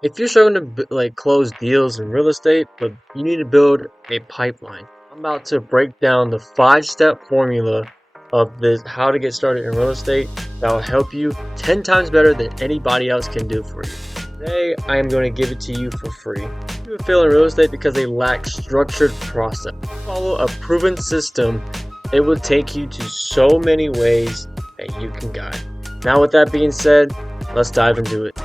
If you're starting to like close deals in real estate, but you need to build a pipeline. I'm about to break down the 5-step formula of this how to get started in real estate that will help you 10 times better than anybody else can do for you. Today, I am going to give it to you for free. People fail in real estate because they lack structured process. Follow a proven system. It will take you to so many ways that you can guide. Now, with that being said, let's dive into it.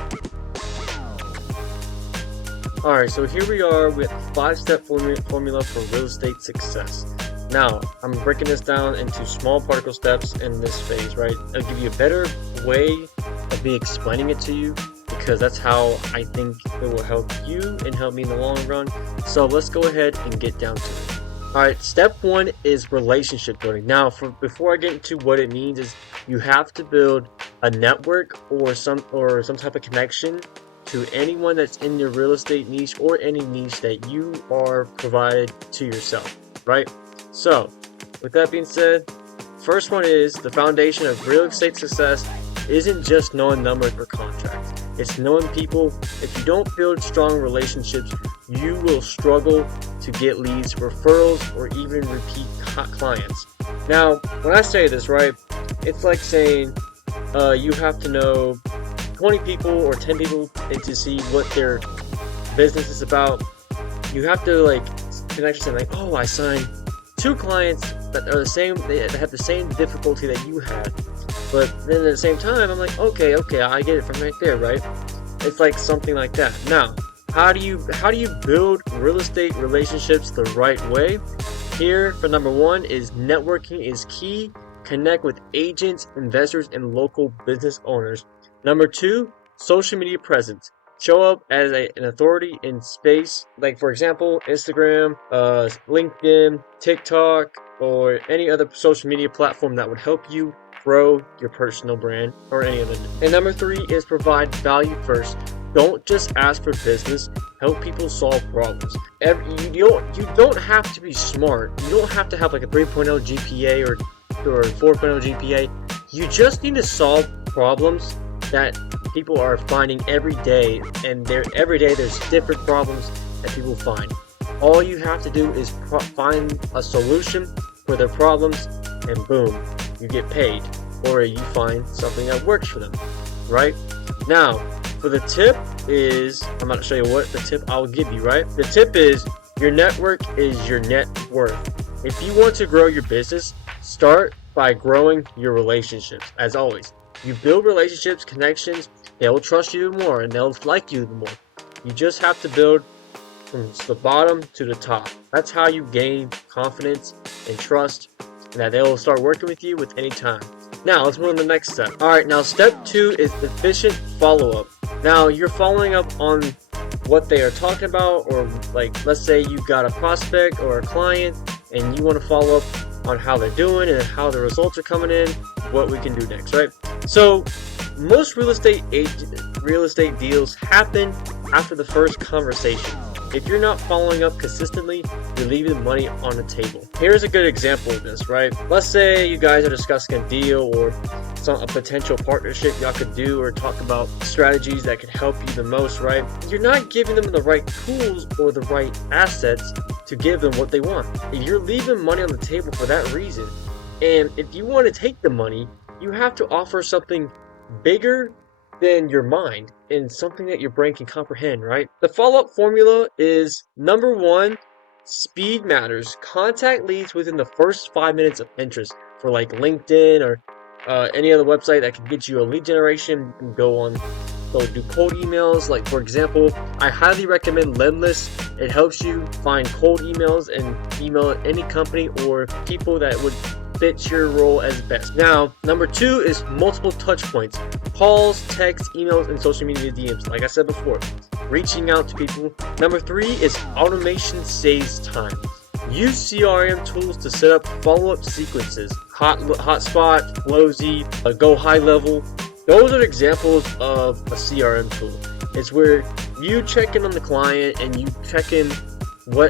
Alright, so here we are with 5-step formula for real estate success. Now, I'm breaking this down into small particle steps in this phase, right? I'll give you a better way of me explaining it to you because that's how I think it will help you and help me in the long run. So let's go ahead and get down to it. Alright, step 1 is relationship building. Now, before I get into what it means is you have to build a network or some type of connection to anyone that's in your real estate niche or any niche that you are provided to yourself, right? So, with that being said, first one is the foundation of real estate success isn't just knowing numbers or contracts. It's knowing people. If you don't build strong relationships, you will struggle to get leads, referrals, or even repeat clients. Now, when I say this, right, it's like saying you have to know 20 people or 10 people and to see what their business is about. You have to like connect and like, oh, I signed 2 clients that are the same, they have the same difficulty that you had. But then at the same time, I'm like, okay, I get it from right there, right? It's like something like that. Now, how do you build real estate relationships the right way? Here, for number 1 is networking is key. Connect with agents, investors, and local business owners. Number 2, social media presence. Show up as an authority in space, like for example, Instagram, LinkedIn, TikTok, or any other social media platform that would help you grow your personal brand or any of them. And number 3 is provide value first. Don't just ask for business. Help people solve problems. You don't have to be smart. You don't have to have like a 3.0 GPA or 4.0 GPA. You just need to solve problems that people are finding every day, and every day there's different problems that people find. All you have to do is find a solution for their problems, and boom, you get paid, or you find something that works for them, right? Now, for the tip is, I'm going to show you what the tip I'll give you, right? The tip is your network is your net worth. If you want to grow your business, start by growing your relationships, as always. You build relationships, connections, they'll trust you more and they'll like you more. You just have to build from the bottom to the top. That's how you gain confidence and trust, and that they'll start working with you with any time. Now, let's move on to the next step. Alright, now step 2 is efficient follow-up. Now, you're following up on what they are talking about, or like, let's say you got a prospect or a client and you want to follow up on how they're doing and how the results are coming in, what we can do next, right? So most real estate deals happen after the first conversation. If you're not following up consistently, you're leaving money on the table. Here's a good example of this, right? Let's say you guys are discussing a deal or a potential partnership y'all could do, or talk about strategies that could help you the most, right? You're not giving them the right tools or the right assets to give them what they want. If you're leaving money on the table for that reason, and if you want to take the money, you have to offer something bigger than your mind and something that your brain can comprehend, right? The follow-up formula is number 1, speed matters. Contact leads within the first 5 minutes of interest for like LinkedIn or any other website that can get you a lead generation. And go do cold emails. Like for example, I highly recommend Lemlist. It helps you find cold emails and email any company or people that would fit your role as best. Now, number 2 is multiple touch points. Calls, texts, emails, and social media DMs. Like I said before, reaching out to people. Number 3 is automation saves time. Use CRM tools to set up follow-up sequences. Hotspot, Flowzy, Go High Level. Those are examples of a CRM tool. It's where you check in on the client and you check in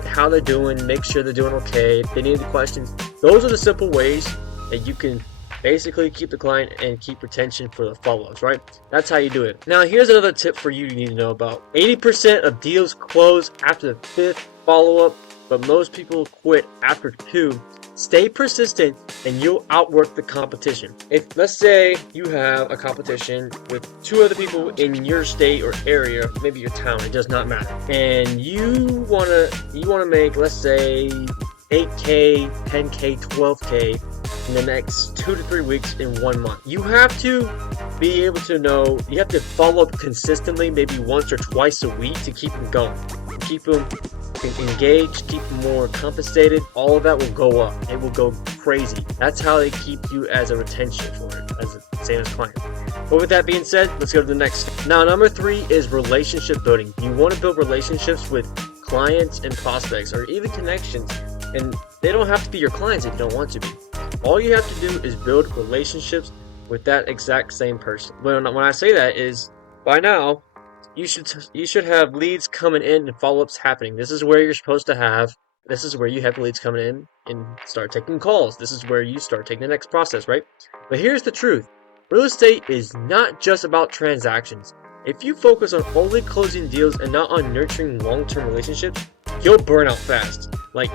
how they're doing, make sure they're doing okay, if they need any questions. Those are the simple ways that you can Basically, keep the client and keep retention for the follow-ups, right? That's how you do it. Now, here's another tip for you need to know about. 80% of deals close after the 5th follow-up, but most people quit after 2. Stay persistent and you'll outwork the competition. If, let's say, you have a competition with 2 other people in your state or area, maybe your town, it does not matter, and you wanna make, let's say, 8K, 10K, 12K in the next 2 to 3 weeks in 1 month. You have to be able to know, you have to follow up consistently, maybe once or twice a week to keep them going. Keep them engaged, keep them more compensated. All of that will go up. It will go crazy. That's how they keep you as a retention for it, as a same as client. But with that being said, let's go to the next. Now, number 3 is relationship building. You want to build relationships with clients and prospects, or even connections. And they don't have to be your clients if you don't want to be. All you have to do is build relationships with that exact same person. When I say that is, by now, you should have leads coming in and follow-ups happening. This is where you have leads coming in and start taking calls. This is where you start taking the next process, right? But here's the truth. Real estate is not just about transactions. If you focus on only closing deals and not on nurturing long-term relationships, you'll burn out fast. Like,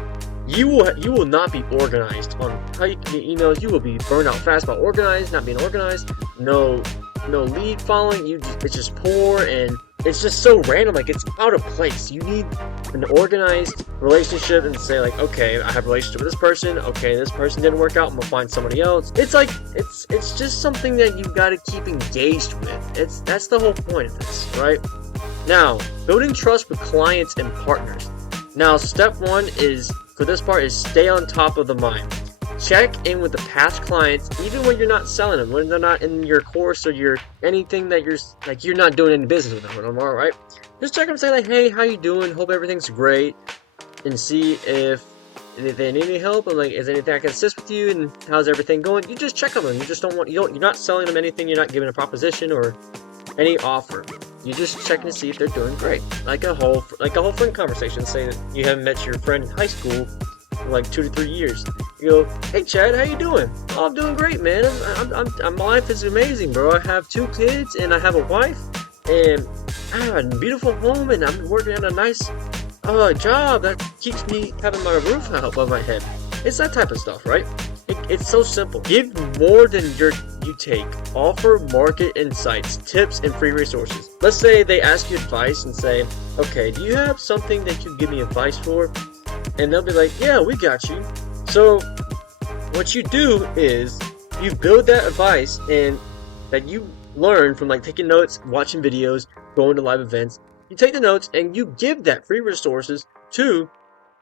you will not be organized on how you can get emails. You will be burned out fast by not being organized. No lead following. It's just poor and it's just so random. Like, it's out of place. You need an organized relationship and say, like, okay, I have a relationship with this person. Okay, this person didn't work out. I'm gonna find somebody else. It's like it's just something that you got to keep engaged with. That's the whole point of this, right? Now, building trust with clients and partners. Now, step 1 is, for this part, is stay on top of the mind. Check in with the past clients, even when you're not selling them, when they're not in your course or anything that you're not doing any business with them anymore, right? Just check them and say, like, hey, how you doing? Hope everything's great, and see if they need any help, and like, is there anything I can assist with you, and how's everything going? You just check on them. You just you're not selling them anything. You're not giving a proposition or any offer. You just checking to see if they're doing great, like a whole friend conversation. Say that you haven't met your friend in high school for like 2 to 3 years. You go, hey Chad, how you doing? Oh, I'm doing great, man. My life is amazing, bro. I have 2 kids and I have a wife and I have a beautiful home and I'm working at a nice job that keeps me having my roof above my head. It's that type of stuff, right? It's so simple. Give more than you take. Offer market insights, tips, and free resources. Let's say they ask you advice and say, okay, do you have something that you give me advice for? And they'll be like, yeah, we got you. So what you do is you build that advice and that you learn from, like, taking notes, watching videos, going to live events. You take the notes and you give that free resources to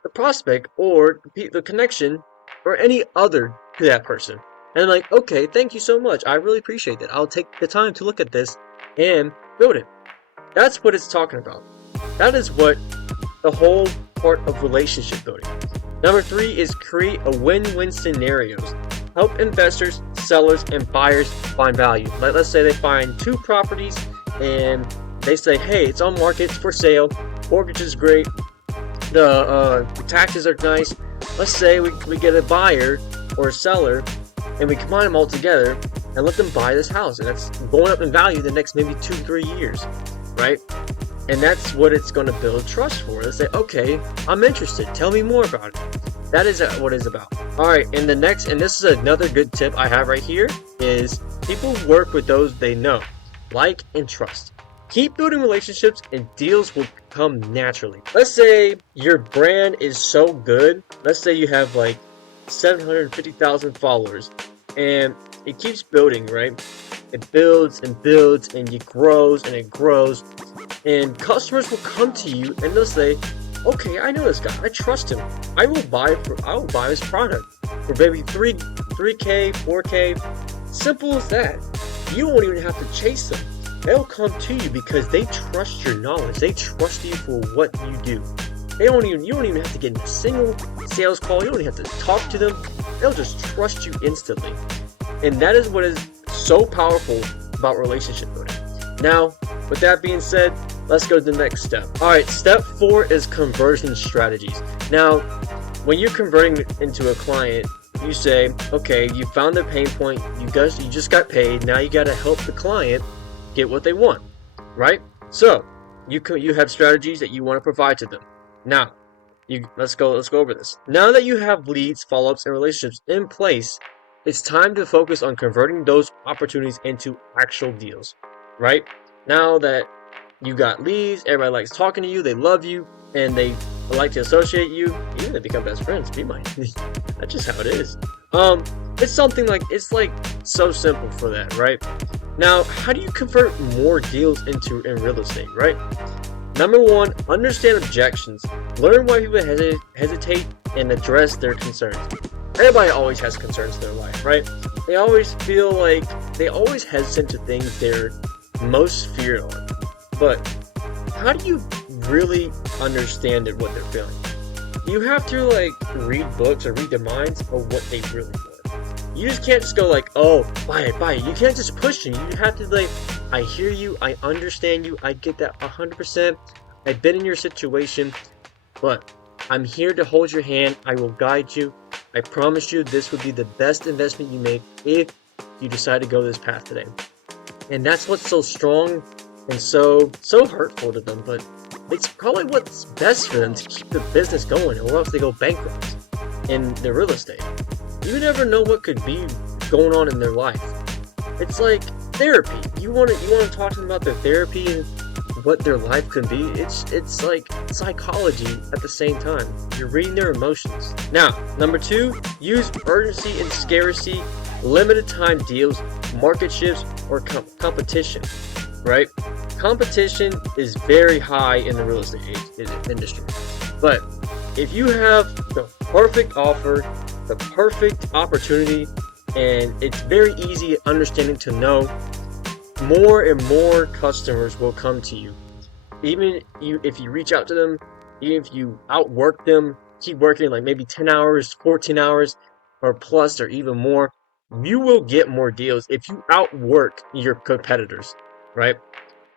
the prospect or the connection or any other to that person. And I'm like, okay, thank you so much. I really appreciate that. I'll take the time to look at this and build it. That's what it's talking about. That is what the whole part of relationship building. Number 3 is create a win-win scenarios. Help investors, sellers, and buyers find value. Let's say they find 2 properties and they say, hey, it's on market, it's for sale, mortgage is great, the taxes are nice. Let's say we get a buyer or a seller and we combine them all together and let them buy this house, and that's going up in value the next maybe 2-3 years, right? And that's what it's going to build trust for. They say, okay, I'm interested. Tell me more about it. That is what it's about. All right, and this is another good tip I have right here, is people work with those they know, like, and trust. Keep building relationships and deals will come naturally. Let's say your brand is so good. Let's say you have like 750,000 followers and it keeps building, right? It builds and builds and it grows and it grows, and customers will come to you and they'll say, okay, I know this guy, I trust him, I will buy his product for maybe 3K, 4K. Simple as that. You won't even have to chase them. They'll come to you because they trust your knowledge. They trust you for what you do. You don't even have to get in a single sales call. You don't even have to talk to them. They'll just trust you instantly. And that is what is so powerful about relationship building. Now, with that being said, let's go to the next step. All right, step 4 is conversion strategies. Now, when you're converting into a client, you say, okay, you found the pain point, you just got paid, now you got to help the client get what they want, right? So you have strategies that you want to provide to them. Now, let's go over this. Now that you have leads, follow-ups, and relationships in place, it's time to focus on converting those opportunities into actual deals, right? Now that you got leads, everybody likes talking to you, they love you, and they like to associate you, even they become best friends. Be mine. That's just how it is. It's something like, it's like so simple for that, right? Now, how do you convert more deals in real estate, right? Number one, understand objections. Learn why people hesitate and address their concerns. Everybody always has concerns in their life, right? They always feel like, they always hesitant to things they're most feared on. But how do you really understand what they're feeling? You have to like read books or read their minds of what they really want. You just can't just go like, oh, buy it. You can't just push it. You have to like, I hear you, I understand you, I get that 100%. I've been in your situation, but I'm here to hold your hand. I will guide you. I promise you this would be the best investment you make if you decide to go this path today. And that's what's so strong and so hurtful to them, but it's probably what's best for them to keep the business going, or else they go bankrupt in their real estate. You never know what could be going on in their life. It's like therapy. You want to talk to them about their therapy and what their life could be. It's like psychology at the same time. You're reading their emotions. Now, number two, use urgency and scarcity, limited time deals, market shifts, or competition, right? Competition is very high in the real estate industry. But if you have the perfect offer, the perfect opportunity, and it's very easy understanding to know, more and more customers will come to you. Even if you reach out to them, even if you outwork them, keep working like maybe 10 hours, 14 hours, or plus, or even more, you will get more deals if you outwork your competitors, right?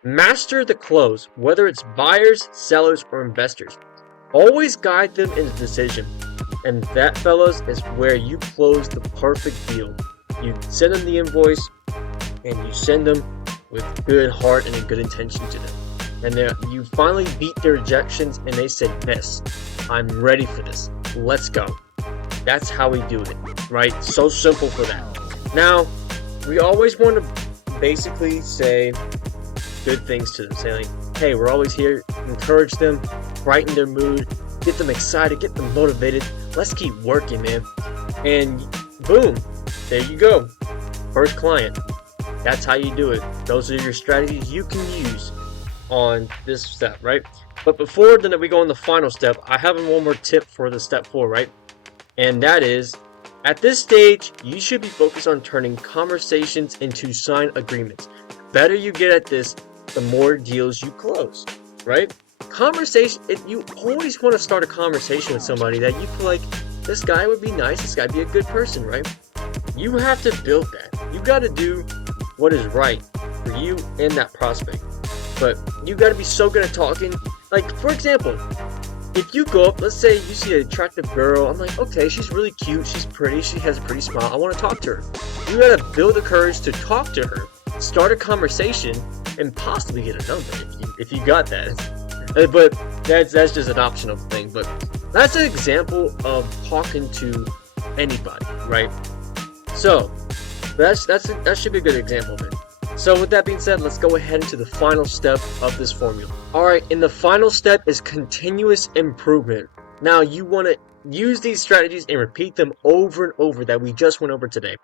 Master the close, whether it's buyers, sellers, or investors. Always guide them in the decision. And that, fellas, is where you close the perfect deal. You send them the invoice, and you send them with good heart and a good intention to them. And you finally beat their objections, and they said, yes, I'm ready for this. Let's go. That's how we do it, right? So simple for that. Now, we always want to basically say good things to them. Say like, hey, we're always here. Encourage them, brighten their mood, get them excited, get them motivated. Let's keep working, man. And boom, there you go. First client. That's how you do it. Those are your strategies you can use on this step, right? But before then we go on the final step, I have one more tip for the step 4, right? And that is, at this stage, you should be focused on turning conversations into signed agreements. Better you get at this, the more deals you close, right? Conversation, you always want to start a conversation with somebody that you feel like, this guy would be nice, this guy would be a good person, right? You have to build that. You got to do what is right for you and that prospect. But you got to be so good at talking. Like, for example, if you go up, let's say you see an attractive girl, I'm like, okay, she's really cute, she's pretty, she has a pretty smile, I want to talk to her. You got to build the courage to talk to her, start a conversation, and possibly get a number if you got that. But that's just an optional thing. But that's an example of talking to anybody, right? So that should be a good example of it. So with that being said, let's go ahead into the final step of this formula. Alright, and the final step is continuous improvement. Now you want to use these strategies and repeat them over and over that we just went over today.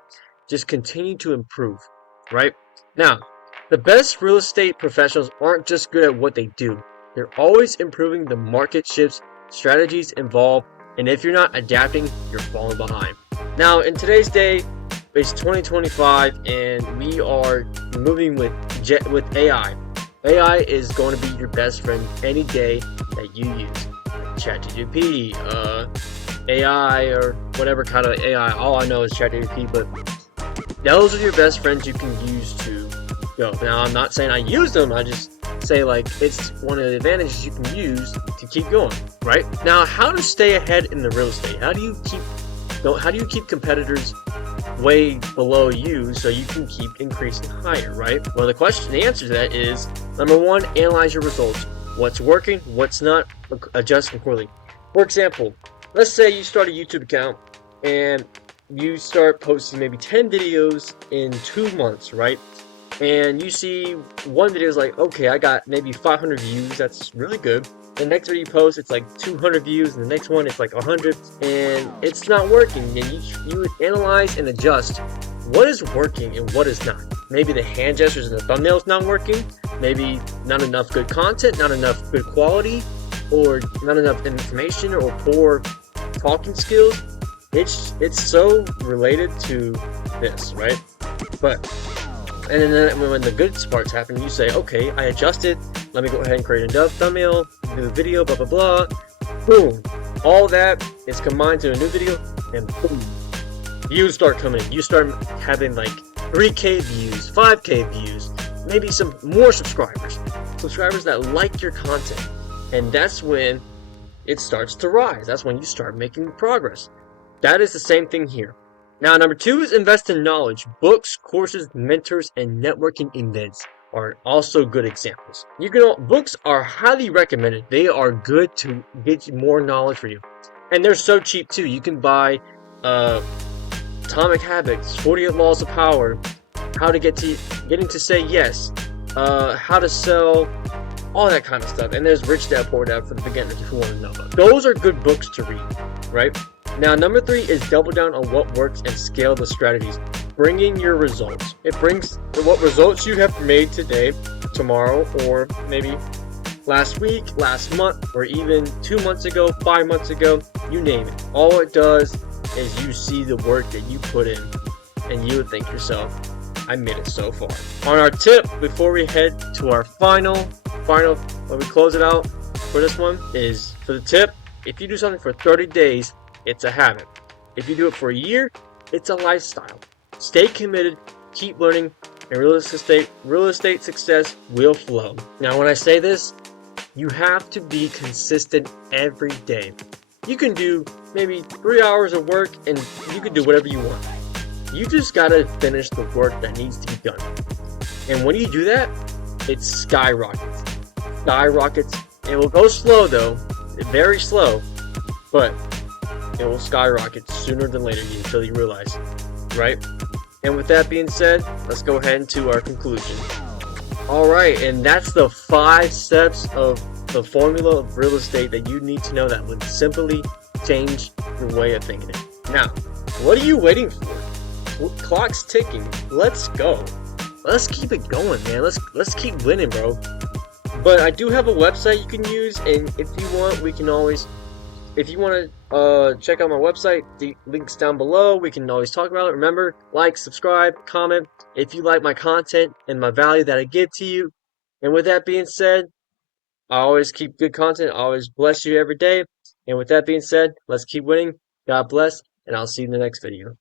Just continue to improve, right? Now, the best real estate professionals aren't just good at what they do. They're always improving the market shifts, strategies involved, and if you're not adapting, you're falling behind. Now, in today's day, it's 2025, and we are moving with AI. AI is going to be your best friend any day that you use. ChatGPT, AI, or whatever kind of AI. All I know is ChatGPT, but those are your best friends you can use to go. Now, I'm not saying I use them. I just say like it's one of the advantages you can use to keep going, right? Now, how to stay ahead in the real estate? How do you keep Don't, how do you keep competitors way below you so you can keep increasing higher, right? Well, the answer to that is, number one, analyze your results. What's working, what's not, adjust accordingly. For example, let's say you start a YouTube account and you start posting maybe 10 videos in 2 months, right? And you see one video is like, okay, I got maybe 500 views, that's really good. The next video you post, it's like 200 views, and the next one, it's like 100, and it's not working. And you would analyze and adjust what is working and what is not. Maybe the hand gestures and the thumbnails not working, maybe not enough good content, not enough good quality, or not enough information, or poor talking skills. It's so related to this, right? But and then when the good parts happen, you say, okay, I adjusted. Let me go ahead and create a thumbnail, do the video, blah, blah, blah. Boom. All that is combined to a new video, and boom. Views start coming in. You start having like 3K views, 5K views, maybe some more subscribers. Subscribers that like your content. And that's when it starts to rise. That's when you start making progress. That is the same thing here. Now, number two is invest in knowledge. Books, courses, mentors, and networking events are also good examples. Books are highly recommended. They are good to get more knowledge for you. And they're so cheap too. You can buy Atomic Habits, 48 Laws of Power, how to getting to say yes, how to sell, all that kind of stuff. And there's Rich Dad Poor Dad for the beginners if you want to know about. Those are good books to read, right? Now, number three is double down on what works and scale the strategies. Bringing your results. It brings what results you have made today, tomorrow, or maybe last week, last month, or even 2 months ago, 5 months ago, you name it. All it does is you see the work that you put in, and you would think yourself, I made it so far. On our tip, before we head to our final, when we close it out for this one, is for the tip, if you do something for 30 days, it's a habit. If you do it for a year, it's a lifestyle. Stay committed, keep learning, and real estate success will flow. Now, when I say this, you have to be consistent every day. You can do maybe 3 hours of work and you can do whatever you want. You just gotta finish the work that needs to be done. And when you do that, it skyrockets. It will go slow though, very slow, but it will skyrocket sooner than later until you realize, right? And with that being said, let's go ahead into our conclusion. Alright, and that's the 5 steps of the formula of real estate that you need to know that would simply change your way of thinking it. Now, what are you waiting for? Clock's ticking. Let's go. Let's keep it going, man. Let's keep winning, bro. But I do have a website you can use, and if you want, if you want to check out my website, the link's down below. We can always talk about it. Remember, like, subscribe, comment if you like my content and my value that I give to you. And with that being said, I always keep good content. I always bless you every day. And with that being said, let's keep winning. God bless, and I'll see you in the next video.